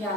Я.